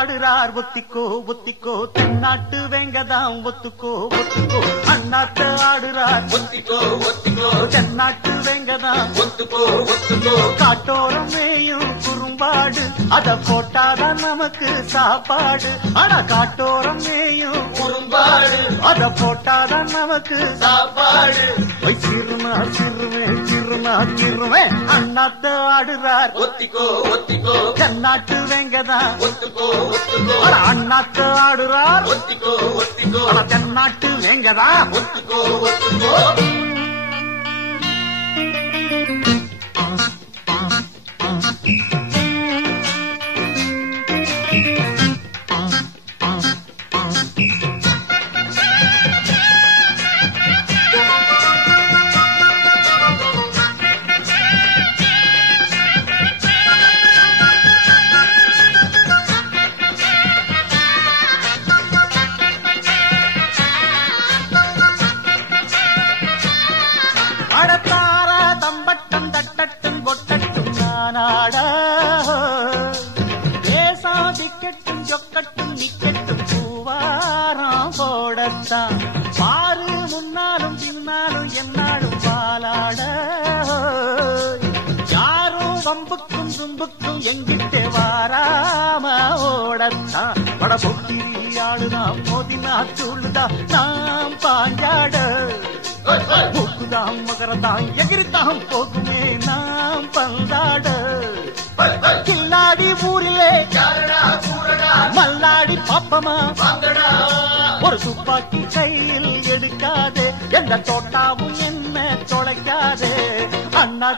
ஆடுறார் ஒத்திக்கோ ஒத்திக்கோ தென்னாட்டு வெங்கதாம் ஒத்துக்கோ ஒத்துக்கோ அண்ணாத்த ஆடுறார் ஒத்திக்கோ ஒத்திக்கோ தென்னாட்டு வெங்கதாம் ஒத்துக்கோ ஒத்துக்கோ காட்டோரம் மேயும் குறும்பாடு அத போட்டாதான் நமக்கு சாப்பாடு ஆனா காட்டோரம் மேயும் குறும்பாடு அத போட்டாதான் நமக்கு சாப்பாடு சிறுனா சிறுவேன் சிறுனா சிறுவேன் அண்ணாத்த ஆடுறார் ஒத்திக்கோ ஒத்திக்கோ தென்னாட்டு வெங்கதான் ஒத்துக்கோ ஒத்துக்கோ அண்ணாத்த ஆடுறார் ஒத்திக்கோ ஒத்திக்கோ தென்னாட்டு வெங்கதான் ஒத்துக்கோ ஒத்துக்கோ அடத்தார தம்பட்டம் தட்டட்டும் கொட்டட்டும் நானாட தேசாதிக்கட்டும் சொக்கட்டும் நிக்கட்டும் பூவாராம் போடத்தான் பாரு முன்னாலும் பின்னாலும் என்னாலும் பாலாட யாரும் வம்புக்கும் தும்புக்கும் எங்கிட்டே வாராம ஓடத்தான் வட பொக்கிரி ஆளுதான் மோதினா சொல்லுதா நாம் பாஞ்சாட மூக்குதாம் மகரதாம் எகிரித்தாம் போகுமே நாம் பந்தாட கில்லாடி ஊரிலே மல்லாடி பாப்பமா ஒரு துப்பாக்கி கையில் எடுக்காதே எந்த தோட்டாவும் என்ன தொலைக்காதே அண்ணா